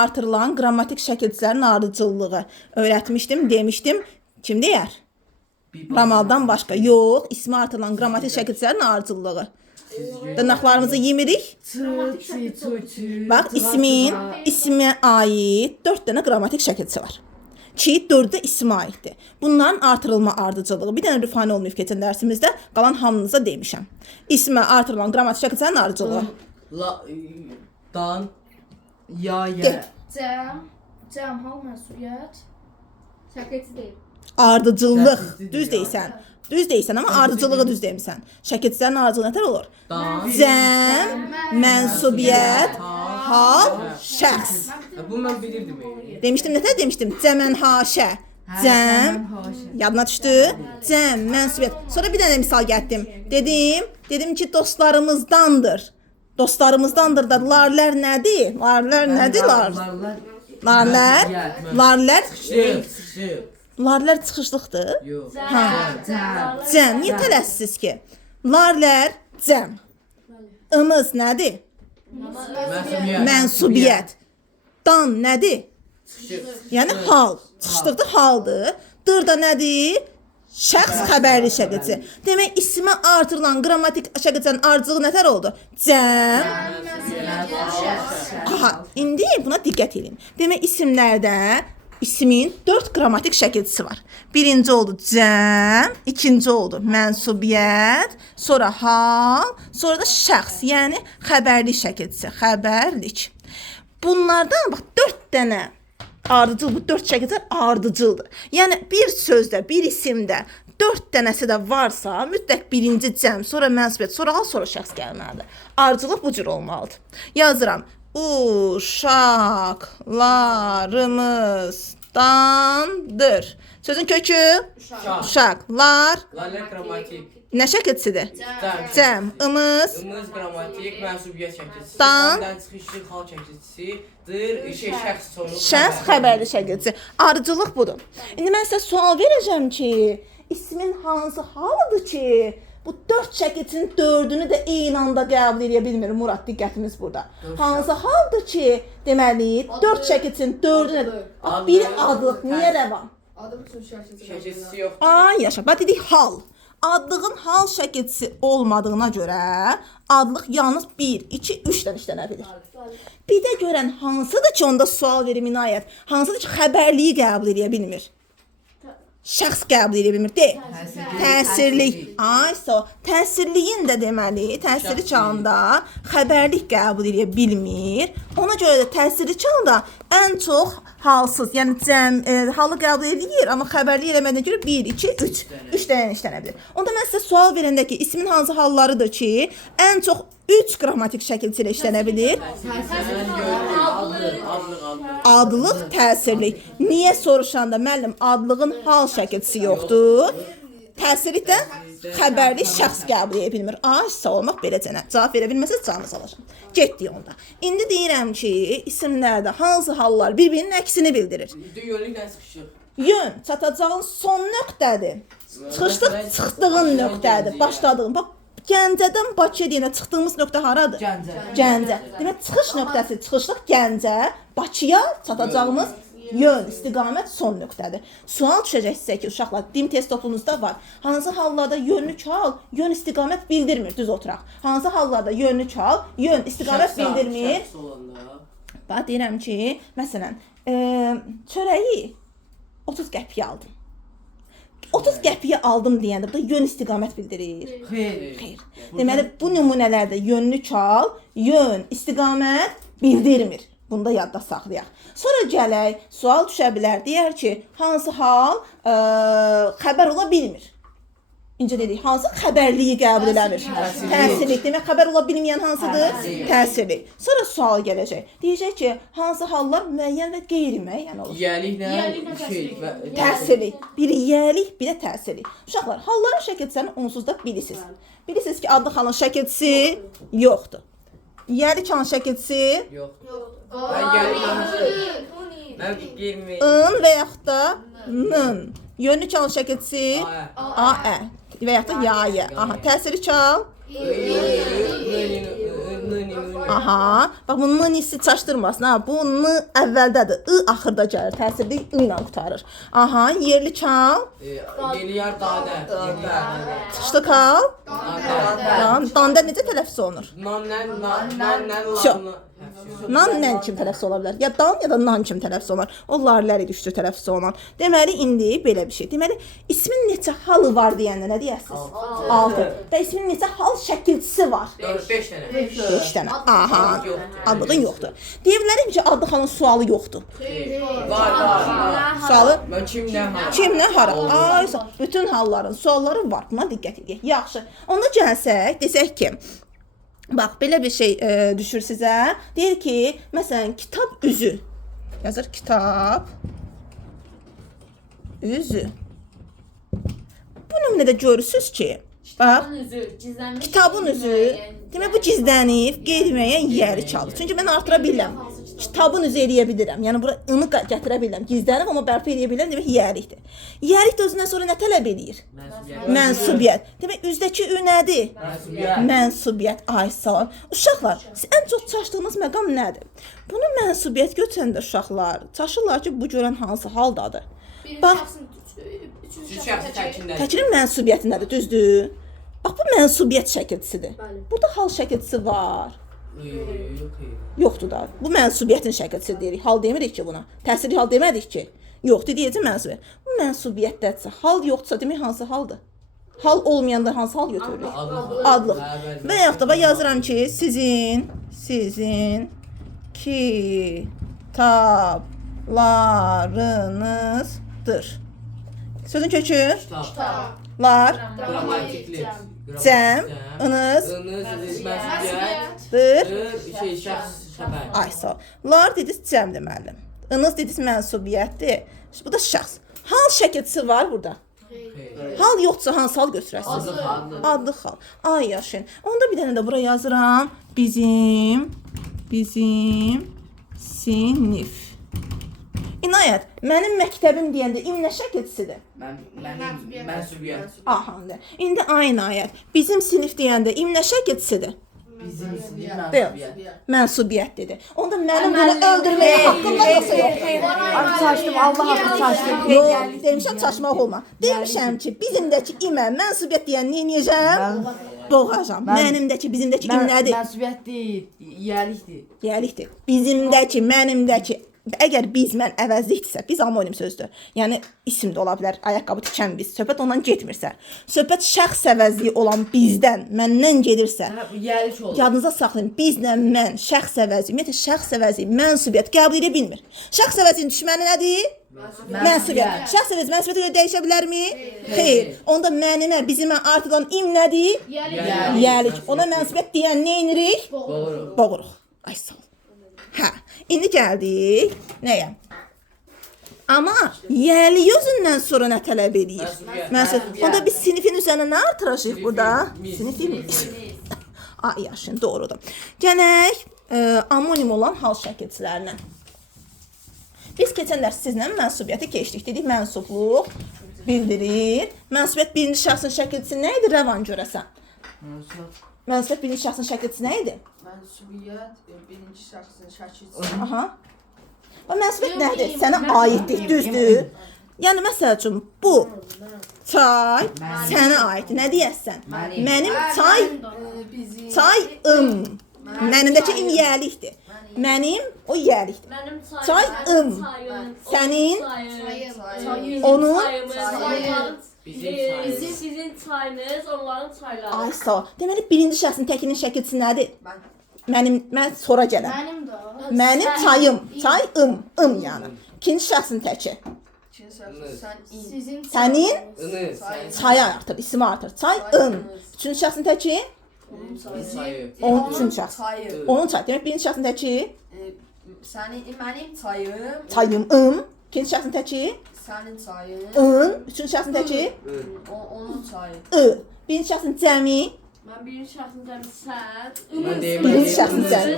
artırılan qrammatik şəkilçilərin ardıcıllığı. Öyrətmişdim, demişdim. Kim deyər? Ramaldan başqa. Yox, ismi artırılan qrammatik şəkilçilərin ardıcıllığı. Dırnaqlarımızı yemirik. Bax, ismə aid 4 dənə qrammatik şəkilçi var. Ki 4-də ismə aiddir. Bunların artırılma ardıcılığı. Bir dənə rüfani olmayıb keçən dərsimizdə qalan hamınıza demişəm. İsmə artırılan qrammatik şəkilçilərin ardıcılığı. Dan, ya, yə. Cəm, hal, mənsubiyyət. Şəkilçi deyil. Ardıcıllıq. Düz deyirsən. Düz deyirsən, amma ardıcılığı düz deyirsən. Şəkilçilərin ardıcılığı nətər olur? Cəm, mənsubiyyət, hal, şəxs. Bu mən bilirdim. Demişdim, nətər demişdim? Cəmən haşə. Cəm, yadına düşdü? Cəm, mənsubiyyət. Sonra bir dənə misal gətirdim. Dedim ki, dostlarımızdandır. Dostlarımızdandır da larlər nədir? Larlər nədir? Larlər Larlər çıxışlıqdır? Yox. Cəm, niyə tələssiniz ki? Larlər cəm. Imız nədir? Mənsubiyyət. Dan nədir? Yəni hal. Çıxışlıqdır, haldır. Dır da nədir? Şəxs xəbərli şəkilçi. Demək, ismə artırılan qrammatik şəkilçinin ardıcılığı nətər oldu? Cəm. Aha, indi buna diqqət edin. Demək, isimlərdə ismin 4 qrammatik şəkilçisi var. Birinci oldu cəm, ikinci oldu mənsubiyyət, sonra hal, sonra da şəxs, yəni xəbərli şəkilçisi, xəbərlik. Bunlardan bax 4 dənə ardıcıl, bu 4 şəkilçilər ardıcıldır. Yəni bir sözdə, bir isimdə 4 dənəsi də varsa, mütləq birinci cəm, sonra mənsubiyyət, sonra hal, sonra şəxs gəlməlidir. Ardıcılıq bu cür olmalıdır. Yazıram. Uşaqlarımızdandır. Sözün kökü? Uşaqlar. Larlər qrammatik. Nə şəkilçisidir? Cəm. Imız. Imız qrammatik, mənsubiyyət şəkilçisi. Dan çıxışlıq hal şəkilçisi. Şəxs sonu. Şəxs xəbərli şəkilçisi. Ardıcılıq budur. İndi mən sizə sual verəcəm ki, ismin hansı halıdır ki, bu 4 şəkilçinin 4-ünü də eyni anda qəbul edə bilmir. Murad, diqqətimiz burada. Hansı haldır ki, deməli, 4 şəkilçinin 4-ünü də... Biri adlıq, niyə rəvan? Şəkilçisi yoxdur. Ay, yaşa, bax dedik hal. Adlığın hal şəkilçisi olmadığına görə adlıq yalnız 1, 2, 3 dən işlənə bilir. Bir də görən hansıdır ki, onda sual verim inayət. Hansıdır ki, xəbərliyi qəbul edə bilmir. Şəxs qəbul edə bilmir. De. Təsirlik. Ay, təsirliyin də deməli, təsirli çağında xəbərlik qəbul edə bilmir. Ona görə də təsirli çağında ən çox halsız, yəni halı qəbul edir, amma xəbərlik eləmədiyinə görə 1, 2, 3. 3 dənə işlənə bilir. Onda mən sizə sual verəndə ki, ismin hansı hallarıdır ki, ən çox 3 qrammatik şəkilçi ilə işlənə bilir? Adlıq, təsirlik. Niyə soruşanda müəllim adlığın hal şəkilçisi yoxdur? Təsirlikdə xəbərli şəxs qəbul edə bilmir. Ay, sağ olmaq beləcənə. Cavab verə bilməsəz canınız alacaq. Getdik onda. İndi deyirəm ki, isimlərdə hansı hallar bir-birinin əksini bildirir? Yönlüklə çıxışıq. Yön çatacağın son nöqtədir. Çıxışlıq çıxdığın nöqtədir. Başladığın. Bax, Gəncədən Bakıya deyəndə çıxdığımız nöqtə haradır? Gəncə. Demək, çıxış nöqtəsi, çıxışlıq Gəncə, Bakıya çatacağımız yön, istiqamət son nöqtədir. Sual düşəcək sizə ki, uşaqlar, dim test topunuzda var. Hansı hallarda yönlük hal, yön istiqamət bildirmir, düz oturaq. Hansı hallarda yönlük hal, yön istiqamət bildirmir? Bax, deyirəm ki, məsələn, çörəyi 30 qəpiyə aldım. 30 qəpiyə aldım deyəndə burada yön istiqamət bildirir. Xeyr. Deməli, bu nümunələrdə yönlük hal, yön istiqamət bildirmir. Bunu da yadda saxlayaq. Sonra gələk, sual düşə bilər. Deyər ki, hansı hal xəbər ola bilmir? İncə dedik, hansı xəbərliyi qəbul eləmir? Təsirlik. Demək, xəbər ola bilməyən hansıdır? Təsirlik. Sonra sual gələcək. Deyəcək ki, hansı hallar müəyyən və qeyri-müəyyən olur? Yiyəliklə təsirlik. Biri yiyəlik, biri təsirlik. Uşaqlar, halların şəkilçisini onsuz da bilirsiniz. Bilirsiniz ki, adlı halın şəkilçisi yoxdur. Yiyəlik halın şəkilçisi yoxdur. ın və yaxud da nın. Yönlük halın şəkilçisi a-ə və yaxud da ya-yə. Aha, təsirli çal. Aha, bax bunun nissi çaşdırmasın ha. Bu n əvvəldədir, I axırda gəlir, təsirli I ilə qurtarır. Aha, yerli kal, Yeliyar dadə. çıxışlı kal. Danda necə tələffüz olunur? Nan nən kim tələffüz ola bilər? Ya dan ya da nan kim tələffüz olunur? O ləri düşdü tələffüz olunan. Deməli indi belə bir şey. Deməli ismin neçə halı var deyəndə nə deyəsiniz? 6. Və ismin neçə hal şəkilçisi var? 5 dənə. 5 dənə. Aha. Adın yoxdur. Deyə bilərim ki, adlı xalın sualı yoxdur. Var. Sualı Mən kimdən hara? kimdən hara? Ay, bütün halların sualları var. Buna diqqət edin. Yaxşı. Onda gəlsək, desək ki, bax belə bir şey düşür sizə. Deyir ki, məsələn, kitab üzü. Yazır kitab üzü. Bu nümunədə görürsüz ki, bax, kitabın üzü. Demək bu gizlənib, qeyri-müəyyən yeri çalır. Çünki mən artıra bilirəm. Kitabın üzü eləyə bilirəm. Yəni bura ını gətirə bilirəm. Gizlənib amma bərpa eləyə bilirəm. Demək yərikdir. Yərik də özündən sonra nə tələb eləyir? Mənsubiyyət. Demək üzdəki ü nədir? Mənsubiyyət. Ay sağ ol. Uşaqlar, siz ən çox çaşdığınız məqam nədir? Bunu mənsubiyyət götürəndə uşaqlar çaşırlar ki, bu görən hansı haldadır? Bax, təkinin mənsubiyyətindədir, düzdür? Bax, bu mənsubiyyət şəkilçisidir. Burada hal şəkilçisi var. Yoxdur da. Bu mənsubiyyətin şəkilçisi deyirik. Hal demirik ki buna. Təsirli hal demədik ki. Yoxdur deyəcək mənsubiyyət. Bu mənsubiyyətdədirsə, hal yoxdursa demək hansı haldır? Hal olmayanda hansı hal götürürük? Adlıq. Və yaxud da yazıram ki, sizin kitablarınızdır. Sözün kökü? Lar, cəm, ınız, dır. Ay sağ ol. Lar dediniz cəm deməli. Inız dediniz mənsubiyyətdir. Bu da şəxs. Hal şəkilçisi var burada. Hal yoxdursa hansı hal götürəsiniz? Adlı hal. Ay yaşayın. Onda bir dənə də bura yazıram. Bizim sinif. İnayət, mənim məktəbim deyəndə im nə şəkilçisidir? Mənsubiyyət. Aha, indi ay İnayət, bizim sinif deyəndə im nə şəkilçisidir? Mənsubiyyət dedi. Onda mənim bunu öldürməyə haqqım var yoxsa yox? Ay çaşdım, Allah haqqı çaşdım. Yox, demişəm çaşmaq olma. Demişəm ki, bizimdəki imə mənsubiyyət deyən neyəcəm? Boğacam. Mənimdəki, bizimdəki im nədir? Mənsubiyyət deyil, yiyəlikdir. Yiyəlikdir. Bizimdəki, mənimdəki. Əgər biz, mən əvəzlikdirsə, biz amonim sözdür. Yəni isim də ola bilər, ayaqqabı tikən biz. Söhbət ondan getmirsə. Söhbət şəxs əvəzliyi olan bizdən, məndən gedirsə. Yiyəlik olur. Yadınıza saxlayın. Bizlə mən şəxs əvəzliyi, ümumiyyətlə şəxs əvəzliyi mənsubiyyət qəbul edə bilmir. Şəxs əvəzliyinin düşməni nədir? Mənsubiyyət. Şəxs əvəzliyi mənsubiyyətə görə dəyişə bilərmi? Xeyr. Onda mənimə, bizimə artılan im nədir? Yiyəlik. Ona mənsubiyyət deyən nə edirik? Boğuruq. Ay sağ ol. Hə, indi gəldik nəyə? Amma yəli özündən sonra nə tələb edir? Məsələn, onda biz sinifin üzərinə nə artıracaq burada? Sinifin. Ay yaşın, doğrudur. Gələk amonim olan hal şəkilçilərinə. Biz keçən dərs sizlə mənsubiyyəti keçdik. Dedik mənsubluq bildirir. Mənsubiyyət birinci şəxsin şəkilçisi nə idi? Rəvan görəsən. Mənsubiyyət birinci şəxsin şəkilçisi nə idi? Mənsubiyyət birinci şəxsin şəkilçisi. Aha. Və mənsubiyyət nədir? Sənə aiddir, düzdür? Yəni məsəl üçün bu çay sənə aiddir. Nə deyəsən? Mənim çayım. Mənimdəki im yiyəlikdir. Mənim o yiyəlikdir. Çayım. Sənin onun Sizin çayınız, onların çayları. Ay sağ ol. Deməli birinci şəxsin təkinin şəkilçisi nədir? Mən sonra gələm. Mənim çayım, çayım yəni. İkinci şəxsin təki. Sənin çayı artır, ismi artır. Çayın. Üçüncü şəxsin təki? Onun üçüncü şəxs. Onun çayı. Demək birinci şəxsin təki? Mənim çayım. Çayım. İkinci şəxsin təki? Sənin çayın. Üçüncü şəxsin təki? Onun çayı. Birinci şəxsin cəmi? Mən birinci şəxsin cəmi sən. Birinci şəxsin cəmi.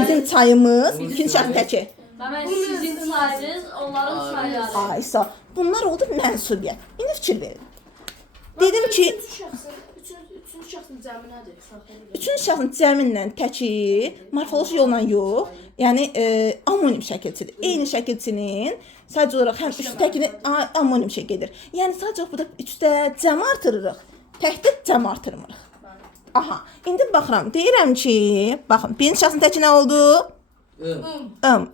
Bizim çayımız. İkinci şəxsin təki? Mən sizin çayınız, onların çayları. Ay sağ ol. Bunlar oldu mənsubiyyət. İndi fikir verin. Dedim ki... Üçüncü şəxsin cəmi nədir? Üçüncü şəxsin cəminlə təki morfoloji yolla yox, yəni amonim şəkilçidir. Eyni şəkilçinin sadəcə olaraq həm üstdəkini amonim şey gedir. Yəni sadəcə burada üstdə cəm artırırıq, təkdə cəm artırmırıq. Aha, indi baxıram, deyirəm ki, baxın, birinci şəxsin təki nə oldu?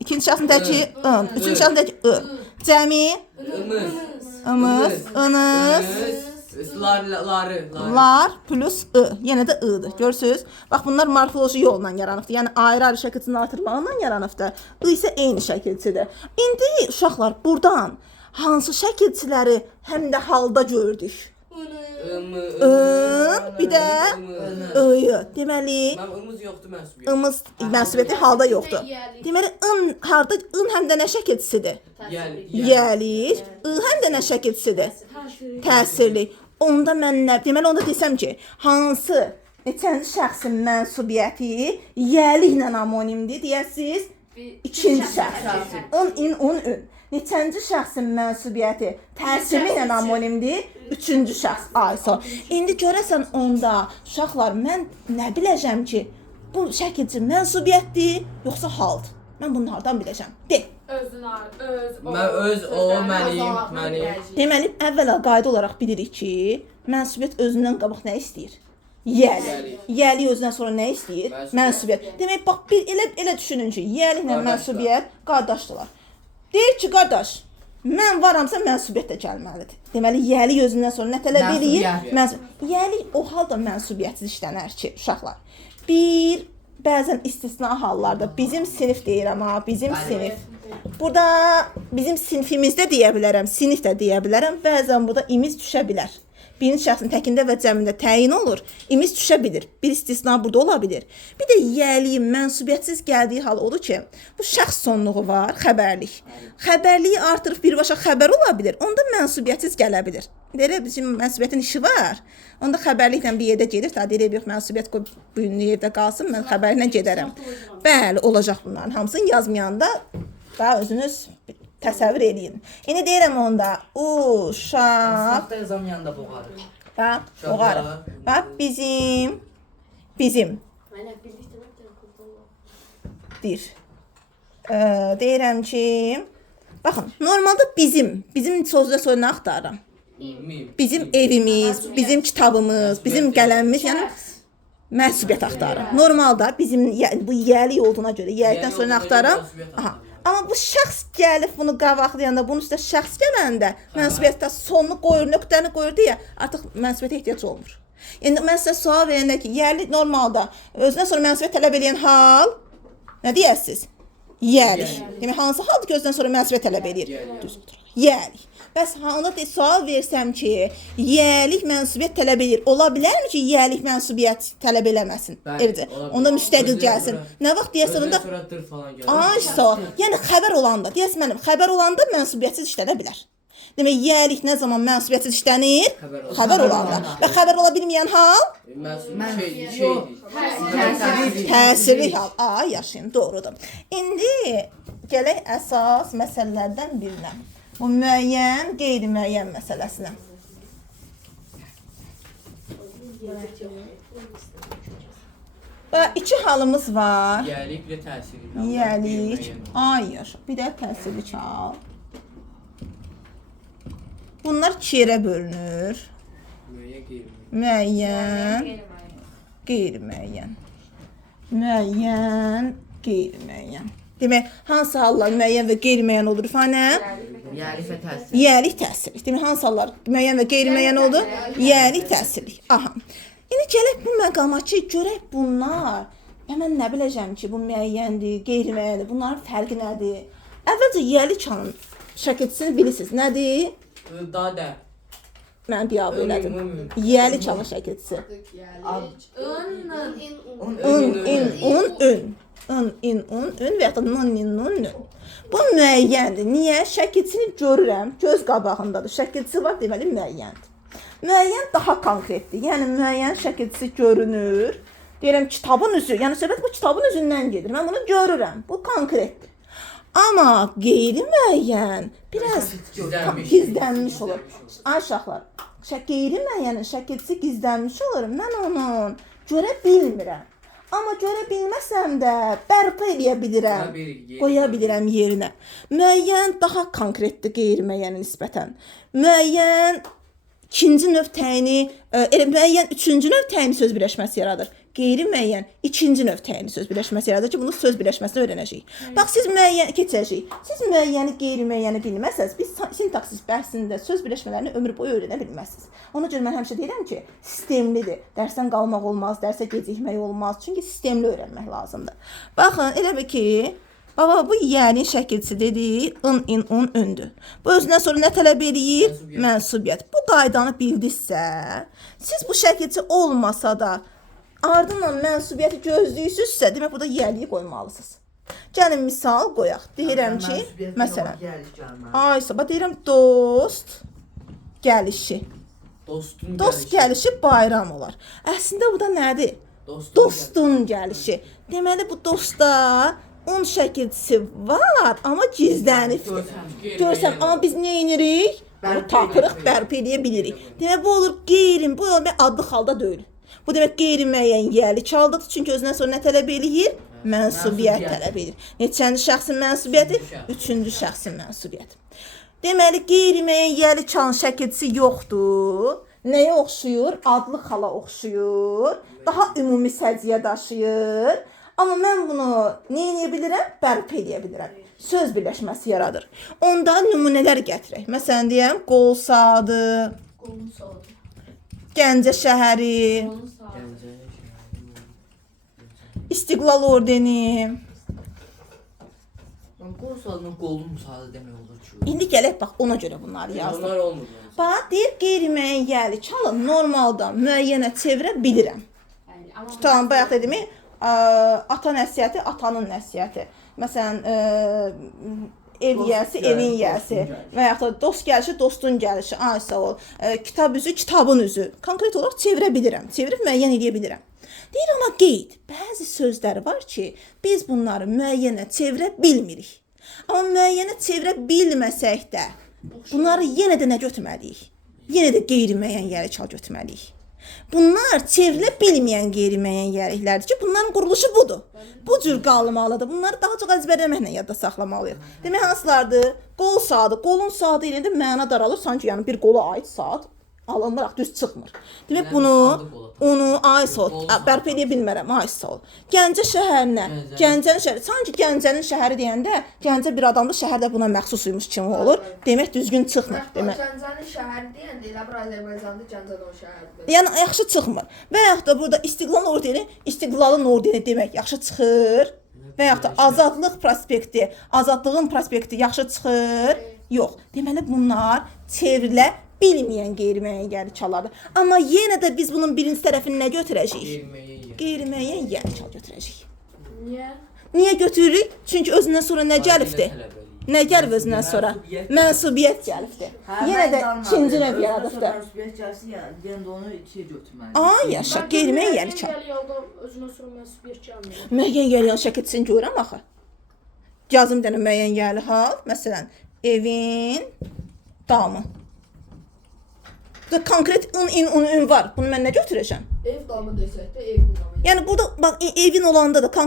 İkinci şəxsin təki üçüncü şəxsin təki cəmi lar plus yenə də i'dir. Görürsüz? Bax bunlar morfoloji yolla yaranıbdır. Yəni ayrı-ayrı şəkilçini artırmaqla yaranıbdır. I isə eyni şəkilçidir. İndi uşaqlar burdan hansı şəkilçiləri həm də halda gördük? Bir də i'yi. Deməli, i'miz mənsubiyyəti halda yoxdur. Deməli, i'in həm də nə şəkilçisidir? Yəlik. I həm də nə şəkilçisidir? Təsirli. Onda mən nə? Deməli, onda desəm ki, hansı neçənci şəxsin mənsubiyyəti yəliklə amonimdir deyəsiz? İkinci şəxs. In. Neçənci şəxsin mənsubiyyəti təsirli ilə amonimdir? Üçüncü şəxs. Aysa. İndi görəsən onda uşaqlar mən nə biləcəm ki, bu şəkilçi mənsubiyyətdir yoxsa haldır? Mən bunu hardan biləcəm? De. Mən öz, o, mənim. Deməli, əvvəla qayda olaraq bilirik ki, mənsubiyyət özündən qabaq nə istəyir? Yəli. Yəli özündən sonra nə istəyir? Mənsubiyyət. Demək, bax, elə düşünün ki, yəliklə mənsubiyyət qardaşdırlar. Deyir ki, qardaş, mən varamsa mənsubiyyət də gəlməlidir. Deməli, yəli özündən sonra nə tələb eləyir? Yəli o halda mənsubiyyətsiz işlənər ki, uşaqlar. Bəzən istisna hallarda bizim sinif deyirəm ha, bizim sinif. Burada bizim sinifimizdə deyə bilərəm, sinif də deyə bilərəm. Bəzən burada imiz düşə bilər. Birinci şəxsin təkində və cəmində təyin olur, imiz düşə bilir. Bir istisna burada ola bilir. Bir də yəliyin mənsubiyyətsiz gəldiyi hal odur ki, bu şəxs sonluğu var, xəbərlik. Xəbərliyi artırıb birbaşa xəbər ola bilir, onda mənsubiyyətsiz gələ bilir. Deyirək, bizim mənsubiyyətin işi var. Onda xəbərliklə bir yerdə gedir, ta deyirək, yox, mənsubiyyət qoy bu günlük evdə qalsın, mən xəbərliklə gedərəm. Bəli, olacaq bunların hamısını yazmayanda daha özünüz təsəvvür edin. İndi deyirəm onda, uşaq... Saxta yazanın yanında boğarıq. Bax, boğarıq. Bax, bizim. Deyirəm ki, baxın, normalda bizim sözdə sonra nə axtarıram? Bizim evimiz, bizim kitabımız, bizim qələmimiz, yəni mənsubiyyət axtarıram. Normalda bizim bu yəlik olduğuna görə yəlikdən sonra nə axtarıram? Amma bu şəxs gəlib bunu qabaqlayanda, bunun üstə şəxs gələndə mənsubiyyətdə sonunu qoyur, nöqtəni qoyur deyə artıq mənsubiyyətə ehtiyac olmur. Yəni mən sizə sual verəndə ki, yəlik normalda özündən sonra mənsubiyyət tələb edən hal nə deyəsiniz? Yəlik. Demək, hansı haldır ki, özündən sonra mənsubiyyət tələb edir? Düz oturaq. Yəlik. Bəs onda sual versəm ki, yəlik mənsubiyyət tələb edir. Ola bilərmi ki, yəlik mənsubiyyət tələb eləməsin? Onda müstəqil gəlsin. Nə vaxt deyəsən onda? Aysa, yəni xəbər olanda, deyəsən mənim, xəbər olanda mənsubiyyətsiz işlənə bilər. Demək, yəlik nə zaman mənsubiyyətsiz işlənir? Xəbər olanda. Və xəbər ola bilməyən hal? Təsirli hal. Yaşayın, doğrudur. İndi gələk əsas məsələlərdən birinə. Bu müəyyən, qeyri-müəyyən məsələsinə. İki halımız var. Yəlik, bir də təsirli. Yəlik, hayır, bir də təsirli hal. Bunlar iki yerə bölünür. Müəyyən, qeyri-müəyyən. Müəyyən, qeyri-müəyyən. Demək, hansı hallar müəyyən və qeyri-müəyyən olur İfanə? Yəlik və təsirli. Yəlik təsirli. Demək, hansı hallar müəyyən və qeyri-müəyyən olur? Yəlik təsirli. Aha. İndi gələk bu məqama ki, görək bunlar. Mən nə biləcəm ki, bu müəyyəndir, qeyri-müəyyəndir. Bunların fərqi nədir? Əvvəlcə yəlik halın şəkilçisini bilirsiniz. Nədir? Dadə. Mən biabı elədim. Yəlik halın şəkilçisi. In, və ya da nun. Bu müəyyəndir. Niyə? Şəkilçini görürəm, göz qabağındadır. Şəkilçisi var, deməli müəyyəndir. Müəyyən daha konkretdir. Yəni müəyyən şəkilçisi görünür. Deyirəm kitabın üzü. Yəni söhbət bu kitabın üzündən gedir. Mən bunu görürəm. Bu konkretdir. Amma qeyri-müəyyən biraz gizlənmiş olur. Ay uşaqlar, qeyri-müəyyənin şəkilçisi gizlənmiş olur. Mən onu görə bilmirəm. Amma görə bilməsəm də bərpa edə bilirəm. Qoya bilirəm yerinə. Müəyyən daha konkretdir qeyri-müəyyənə nisbətən. Müəyyən ikinci növ təyini, müəyyən üçüncü növ təyini söz birləşməsi yaradır. Qeyri-müəyyən ikinci növ təyini söz birləşməsi yaradır ki, bunu söz birləşməsini öyrənəcəyik. Bax, siz müəyyən keçəcəyik. Siz müəyyəni, qeyri-müəyyəni bilməsəz, biz sintaksis bəhsində söz birləşmələrini ömür boyu öyrənə bilməzsiniz. Ona görə mən həmişə deyirəm ki, sistemlidir. Dərsdən qalmaq olmaz, dərsə gecikmək olmaz. Çünki sistemli öyrənmək lazımdır. Baxın, elə bir ki, baba, bu yəni şəkilçisi dedik, ın, ündür. Bu özündən sonra nə tələb eləyir? Mənsubiyyət. Bu qaydanı bildinizsə, siz bu şəkilçi olmasa da ardından mənsubiyyəti gözləyirsinizsə, demək burada yəliyi qoymalısınız. Gəlin misal qoyaq. Deyirəm ki, məsələn, bax deyirəm dost gəlişi. Dost gəlişi bayram olar. Əslində bu da nədir? Dostun gəlişi. Deməli bu dostda un şəkilçisi var, amma gizlənibdir. Görürsən, amma biz nə edirik? Tapırıq, bərpa edə bilirik. Demək, bu olur qeyrim, bu olur adlı xalda deyil. Bu demək qeyri-müəyyən yəli çaldıqdır, çünki özündən sonra nə tələb eləyir? Mənsubiyyət tələb edir. Neçənci şəxsin mənsubiyyəti? Üçüncü şəxsin mənsubiyyəti. Deməli, qeyri-müəyyən yəli çalan şəkilçisi yoxdur. Nəyə oxşuyur? Adlı xala oxşuyur. Daha ümumi səciyyə daşıyır. Amma mən bunu nə edə bilirəm? Bərpa edə bilirəm. Söz birləşməsi yaradır. Onda nümunələr gətirək. Məsələn, deyəm, qol saatı, Gəncə şəhəri, İstiqlal ordeni. Qol saatının qolun müsaade demək olur ki. İndi gələk, bax, ona görə bunları yazdım. Onlar olmur. Bax, deyir, qeyri-müəyyən yəli çalın, normaldan müəyyənə çevirə bilirəm. Tutalım, bayaq dedim, ata nəsiyyəti, atanın nəsiyyəti. Məsələn, ev yiyəsi, evin yiyəsi və yaxud da dost gəlişi, dostun gəlişi, ay sağ ol, kitab üzü, kitabın üzü. Konkret olaraq çevirə bilirəm, çevirib müəyyən edə bilirəm. Deyir, amma qeyd, bəzi sözlər var ki, biz bunları müəyyənə çevirə bilmirik. Amma müəyyənə çevirə bilməsək də, bunları yenə də nə götürməliyik? Yenə də qeyri-müəyyən yəli çal götürməliyik. Bunlar çevrilə bilməyən qeyri-müəyyən yəliklərdir ki, bunların quruluşu budur. Bu cür qalmalıdır. Bunları daha çox əzbərləməklə yadda saxlamalıyıq. Demək, hansılardır? Qol saatı. Qolun saatı ilə də məna daralır. Sanki yəni bir qola aid saat alınmır, düz çıxmır. Demək, onu ay saat, bərpa edə bilmərəm, ay saat. Gəncə şəhərinə, Gəncənin şəhəri. Sanki Gəncənin şəhəri deyəndə, Gəncə bir adamda şəhərdə buna məxsusuymuş kimi olur. Demək, düzgün çıxmır. Gəncənin şəhəri deyəndə elə bir Azərbaycanda Gəncədə o şəhərdir. Yəni, yaxşı çıxmır. Və yaxud da burada İstiqlal ordeni, İstiqlalın ordeni demək yaxşı çıxır. Və yaxud da Azadlıq prospekti, Azadlığın prospekti yaxşı çıxır. Yox. Deməli, bunlar çevrilə bilməyən qeyri-müəyyən yəli çalardır. Amma yenə də biz bunun birinci tərəfini nə götürəcəyik? Qeyri-müəyyən yəli çal götürəcəyik. Niyə? Niyə götürürük? Çünki özündən sonra nə gəlibdir? Nə gəlib özündən sonra? Mənsubiyyət gəlibdir. Yenə də ikinci növ yaradıbdır. Mənsubiyyət gəlsin, yəni onu ikiyə götürməli. Ay, yaşa, qeyri-müəyyən yəli çal. Özündən sonra mənsubiyyət gəlmir. Müəyyən yəli şəkilçisini görürəm axı. Yazım dənə müəyyən yəli hal. Məsələn, evin damı. Burada konkret ün var. Bunu mən nə götürəcəm? Ev damı desək də evin damı. Yəni burada bax evin olanda da